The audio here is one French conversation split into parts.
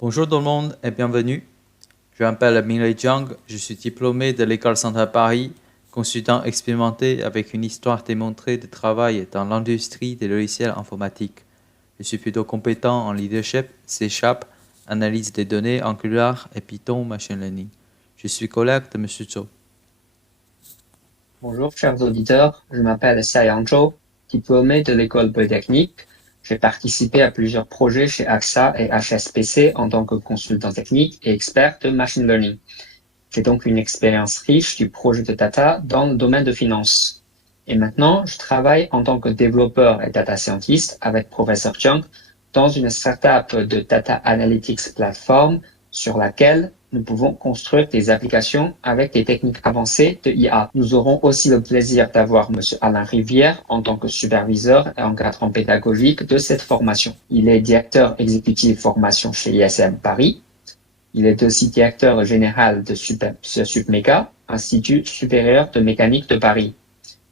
Bonjour tout le monde et bienvenue. Je m'appelle Minglei Jiang, je suis diplômé de l'École centrale Paris, consultant expérimenté avec une histoire démontrée de travail dans l'industrie des logiciels informatiques. Je suis plutôt compétent en leadership, C#, analyse des données, Angular et Python Machine Learning. Je suis collègue de M. Zhou. Bonjour chers auditeurs, je m'appelle Xiaoyang Zhou, diplômé de l'école polytechnique. J'ai participé à plusieurs projets chez AXA et HSBC en tant que consultant technique et expert de machine learning. J'ai donc une expérience riche du projet de data dans le domaine de finance. Et maintenant, je travaille en tant que développeur et data scientist avec professeur Jiang dans une startup de data analytics platform sur laquelle nous pouvons construire des applications avec des techniques avancées de IA. Nous aurons aussi le plaisir d'avoir M. Alain Rivière en tant que superviseur et encadrant pédagogique de cette formation. Il est directeur exécutif formation chez ISM Paris. Il est aussi directeur général de SupMéca, Institut supérieur de mécanique de Paris.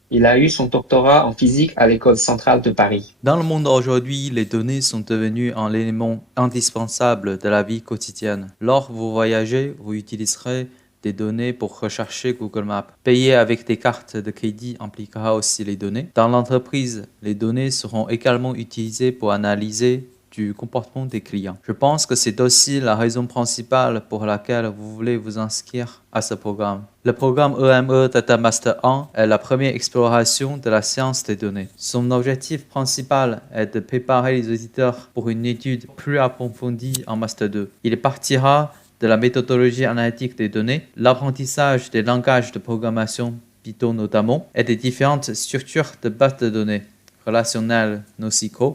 Il a eu son doctorat en physique à l'École centrale de Paris. Dans le monde aujourd'hui, les données sont devenues un élément indispensable de la vie quotidienne. Lors vous voyagez, vous utiliserez des données pour rechercher Google Maps. Payer avec des cartes de crédit impliquera aussi les données. Dans l'entreprise, les données seront également utilisées pour analyser du comportement des clients. Je pense que c'est aussi la raison principale pour laquelle vous voulez vous inscrire à ce programme. Le programme EME Data Master 1 est la première exploration de la science des données. Son objectif principal est de préparer les auditeurs pour une étude plus approfondie en Master 2. Il partira de la méthodologie analytique des données, l'apprentissage des langages de programmation, Python notamment, et des différentes structures de base de données, relationnelles, NoSQL,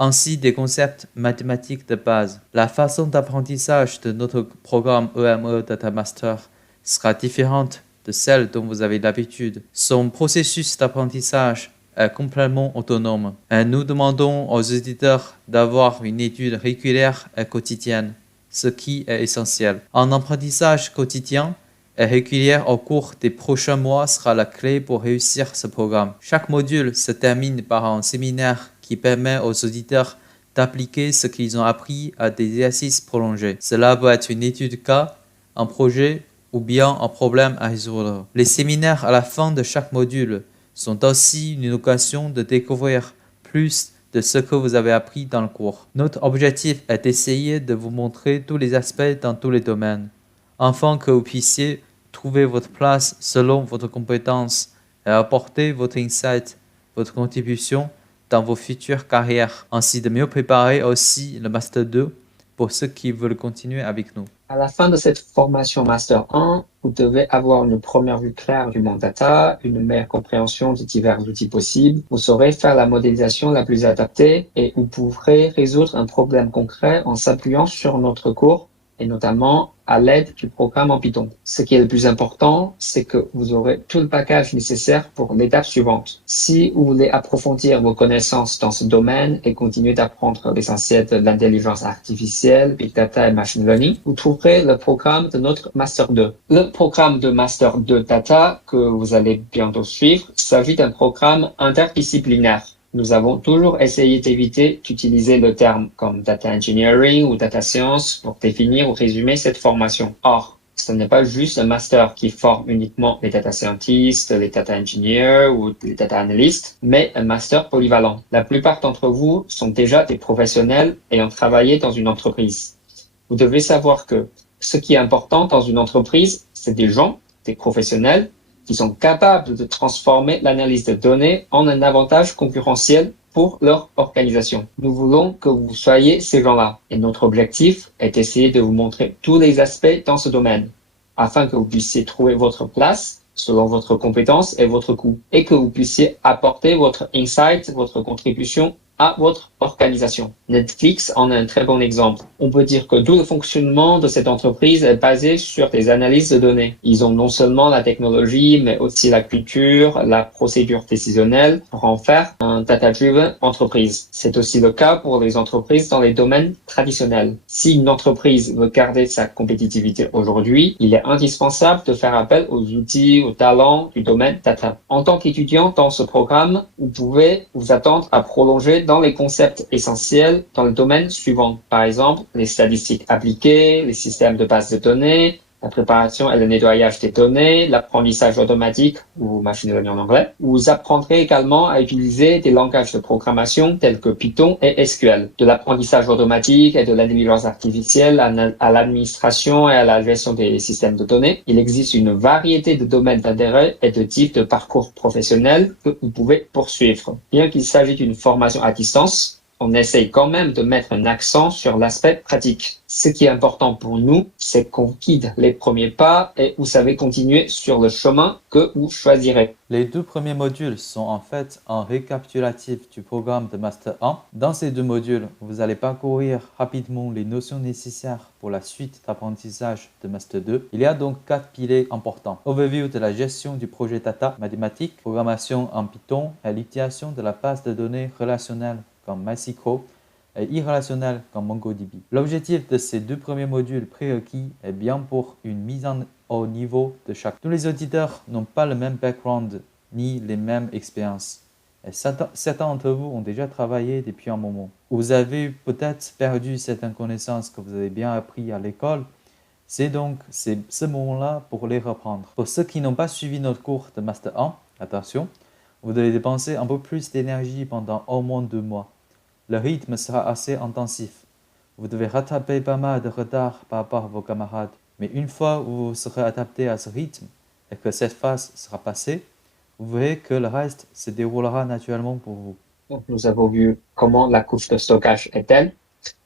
ainsi des concepts mathématiques de base. La façon d'apprentissage de notre programme EME Data Master sera différente de celle dont vous avez l'habitude. Son processus d'apprentissage est complètement autonome. Et nous demandons aux auditeurs d'avoir une étude régulière et quotidienne, ce qui est essentiel. Un apprentissage quotidien et régulier au cours des prochains mois sera la clé pour réussir ce programme. Chaque module se termine par un séminaire qui permet aux auditeurs d'appliquer ce qu'ils ont appris à des exercices prolongés. Cela peut être une étude cas, un projet ou bien un problème à résoudre. Les séminaires à la fin de chaque module sont aussi une occasion de découvrir plus de ce que vous avez appris dans le cours. Notre objectif est d'essayer de vous montrer tous les aspects dans tous les domaines, afin que vous puissiez trouver votre place selon votre compétence et apporter votre insight, votre contribution dans vos futures carrières, ainsi de mieux préparer aussi le Master 2 pour ceux qui veulent continuer avec nous. À la fin de cette formation Master 1, vous devez avoir une première vue claire du monde data, une meilleure compréhension des divers outils possibles. Vous saurez faire la modélisation la plus adaptée et vous pourrez résoudre un problème concret en s'appuyant sur notre cours et notamment à l'aide du programme en Python. Ce qui est le plus important, c'est que vous aurez tout le package nécessaire pour l'étape suivante. Si vous voulez approfondir vos connaissances dans ce domaine et continuer d'apprendre l'essentiel de l'intelligence artificielle, Big Data et Machine Learning, vous trouverez le programme de notre Master 2. Le programme de Master 2 Data que vous allez bientôt suivre s'agit d'un programme interdisciplinaire. Nous avons toujours essayé d'éviter d'utiliser le terme comme data engineering ou data science pour définir ou résumer cette formation. Or, ce n'est pas juste un master qui forme uniquement les data scientists, les data engineers ou les data analysts, mais un master polyvalent. La plupart d'entre vous sont déjà des professionnels ayant travaillé dans une entreprise. Vous devez savoir que ce qui est important dans une entreprise, c'est des gens, des professionnels, qui sont capables de transformer l'analyse de données en un avantage concurrentiel pour leur organisation. Nous voulons que vous soyez ces gens-là et notre objectif est d'essayer de vous montrer tous les aspects dans ce domaine afin que vous puissiez trouver votre place selon votre compétence et votre coût et que vous puissiez apporter votre insight, votre contribution à votre organisation. Netflix en est un très bon exemple. On peut dire que tout le fonctionnement de cette entreprise est basé sur des analyses de données. Ils ont non seulement la technologie, mais aussi la culture, la procédure décisionnelle pour en faire un data-driven entreprise. C'est aussi le cas pour les entreprises dans les domaines traditionnels. Si une entreprise veut garder sa compétitivité aujourd'hui, il est indispensable de faire appel aux outils, aux talents du domaine data. En tant qu'étudiant dans ce programme, vous pouvez vous attendre à prolonger dans les concepts essentiels dans le domaine suivant. Par exemple, les statistiques appliquées, les systèmes de base de données, la préparation et le nettoyage des données, l'apprentissage automatique ou machine learning en anglais. Vous apprendrez également à utiliser des langages de programmation tels que Python et SQL, de l'apprentissage automatique et de l'intelligence artificielle à l'administration et à la gestion des systèmes de données. Il existe une variété de domaines d'intérêt et de types de parcours professionnels que vous pouvez poursuivre. Bien qu'il s'agisse d'une formation à distance, on essaye quand même de mettre un accent sur l'aspect pratique. Ce qui est important pour nous, c'est qu'on guide les premiers pas et vous savez continuer sur le chemin que vous choisirez. Les deux premiers modules sont en fait un récapitulatif du programme de Master 1. Dans ces deux modules, vous allez parcourir rapidement les notions nécessaires pour la suite d'apprentissage de Master 2. Il y a donc 4 piliers importants. Overview de la gestion du projet data mathématique, programmation en Python et l'utilisation de la base de données relationnelle comme MySQL et irrationnelle comme MongoDB. L'objectif de ces deux premiers modules prérequis est bien pour une mise au niveau de chaque. Tous les auditeurs n'ont pas le même background ni les mêmes expériences. Et certains d'entre vous ont déjà travaillé depuis un moment. Vous avez peut-être perdu certaines connaissances que vous avez bien appris à l'école. C'est ce moment-là pour les reprendre. Pour ceux qui n'ont pas suivi notre cours de Master 1, attention, vous devez dépenser un peu plus d'énergie pendant au moins 2 mois. Le rythme sera assez intensif. Vous devez rattraper pas mal de retard par rapport à vos camarades. Mais une fois où vous serez adapté à ce rythme et que cette phase sera passée, vous verrez que le reste se déroulera naturellement pour vous. Donc, nous avons vu comment la couche de stockage est-elle.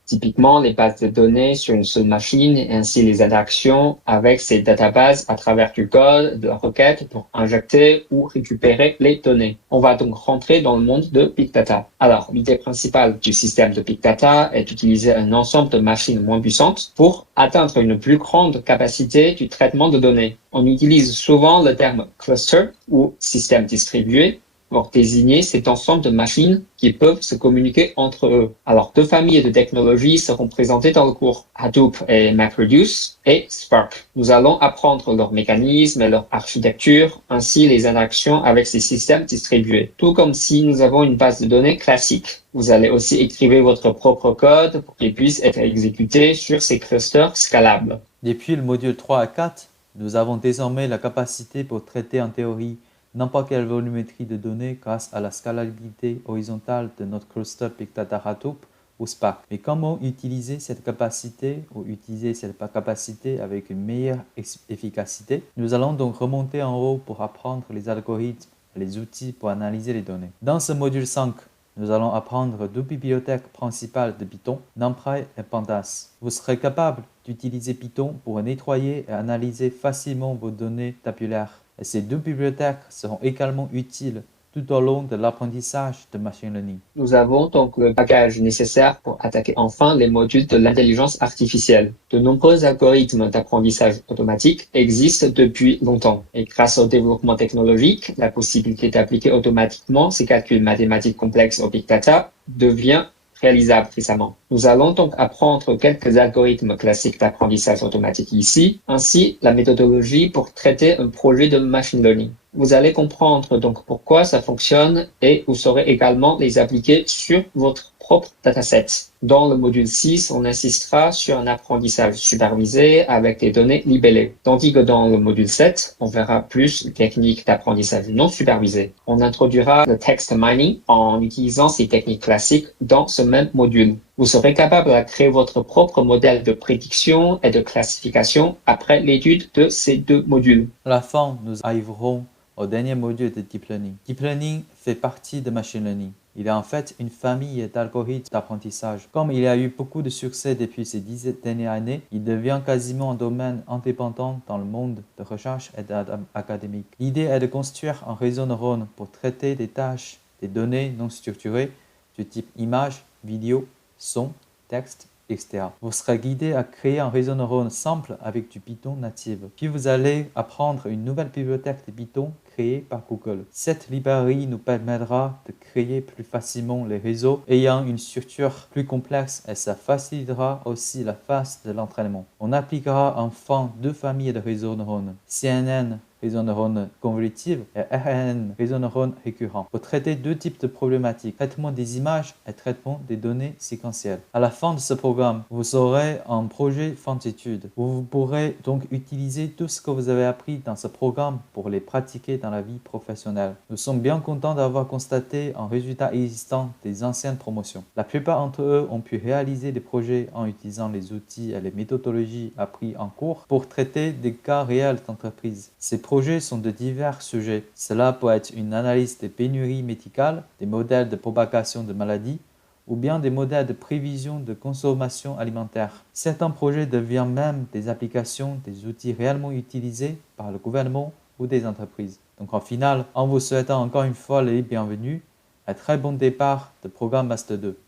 Typiquement, les bases de données sur une seule machine et ainsi les interactions avec ces databases à travers du code, de la requête pour injecter ou récupérer les données. On va donc rentrer dans le monde de Big Data. Alors, l'idée principale du système de Big Data est d'utiliser un ensemble de machines moins puissantes pour atteindre une plus grande capacité du traitement de données. On utilise souvent le terme cluster ou système distribué pour désigner cet ensemble de machines qui peuvent se communiquer entre eux. Alors, 2 familles de technologies seront présentées dans le cours, Hadoop et MapReduce et Spark. Nous allons apprendre leurs mécanismes et leur architecture, ainsi les interactions avec ces systèmes distribués. Tout comme si nous avons une base de données classique. Vous allez aussi écrire votre propre code pour qu'il puisse être exécuté sur ces clusters scalables. Depuis le module 3 à 4, nous avons désormais la capacité pour traiter en théorie n'importe quelle volumétrie de données grâce à la scalabilité horizontale de notre cluster Big Data Hadoop ou Spark. Mais comment utiliser cette capacité ou utiliser cette capacité avec une meilleure efficacité? Nous allons donc remonter en haut pour apprendre les algorithmes et les outils pour analyser les données. Dans ce module 5, nous allons apprendre 2 bibliothèques principales de Python, NumPy et Pandas. Vous serez capable d'utiliser Python pour nettoyer et analyser facilement vos données tabulaires. Et ces 2 bibliothèques seront également utiles tout au long de l'apprentissage de machine learning. Nous avons donc le bagage nécessaire pour attaquer enfin les modules de l'intelligence artificielle. De nombreux algorithmes d'apprentissage automatique existent depuis longtemps. Et grâce au développement technologique, la possibilité d'appliquer automatiquement ces calculs mathématiques complexes au Big Data devient réalisable récemment. Nous allons donc apprendre quelques algorithmes classiques d'apprentissage automatique ici, ainsi la méthodologie pour traiter un projet de machine learning. Vous allez comprendre donc pourquoi ça fonctionne et vous saurez également les appliquer sur votre propre dataset. Dans le module 6, on insistera sur un apprentissage supervisé avec des données libellées. Tandis que dans le module 7, on verra plus de techniques d'apprentissage non supervisé. On introduira le text mining en utilisant ces techniques classiques dans ce même module. Vous serez capable de créer votre propre modèle de prédiction et de classification après l'étude de ces 2 modules. À la fin, nous arriverons au dernier module de Deep Learning. Deep Learning fait partie de Machine Learning. Il est en fait une famille d'algorithmes d'apprentissage. Comme il y a eu beaucoup de succès depuis ces 10 dernières années, il devient quasiment un domaine indépendant dans le monde de recherche et académique. L'idée est de construire un réseau neurone pour traiter des tâches, des données non structurées du type image, vidéo, son, texte, etc. Vous serez guidé à créer un réseau neurone simple avec du Python native. Puis vous allez apprendre une nouvelle bibliothèque de Python créée par Google. Cette librairie nous permettra de créer plus facilement les réseaux ayant une structure plus complexe et ça facilitera aussi la phase de l'entraînement. On appliquera enfin 2 familles de réseaux neurones, CNN réseau neurones convolutifs, et RNN, réseau neurones récurrents, pour traiter deux types de problématiques, traitement des images et traitement des données séquentielles. À la fin de ce programme, vous aurez un projet fin d'études. Vous pourrez donc utiliser tout ce que vous avez appris dans ce programme pour les pratiquer dans la vie professionnelle. Nous sommes bien contents d'avoir constaté un résultat existant des anciennes promotions. La plupart d'entre eux ont pu réaliser des projets en utilisant les outils et les méthodologies appris en cours pour traiter des cas réels d'entreprise. Ces projets sont de divers sujets. Cela peut être une analyse des pénuries médicales, des modèles de propagation de maladies, ou bien des modèles de prévision de consommation alimentaire. Certains projets deviennent même des applications, des outils réellement utilisés par le gouvernement ou des entreprises. Donc en final, en vous souhaitant encore une fois les bienvenus, un très bon départ de programme Master 2.